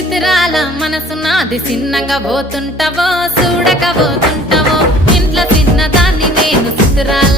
చిత్రాల మనసు నాది చిన్నగా పోతుంటావో చూడక పోతుంటావో ఇంట్లో చిన్నదాన్ని నేను చిత్రాల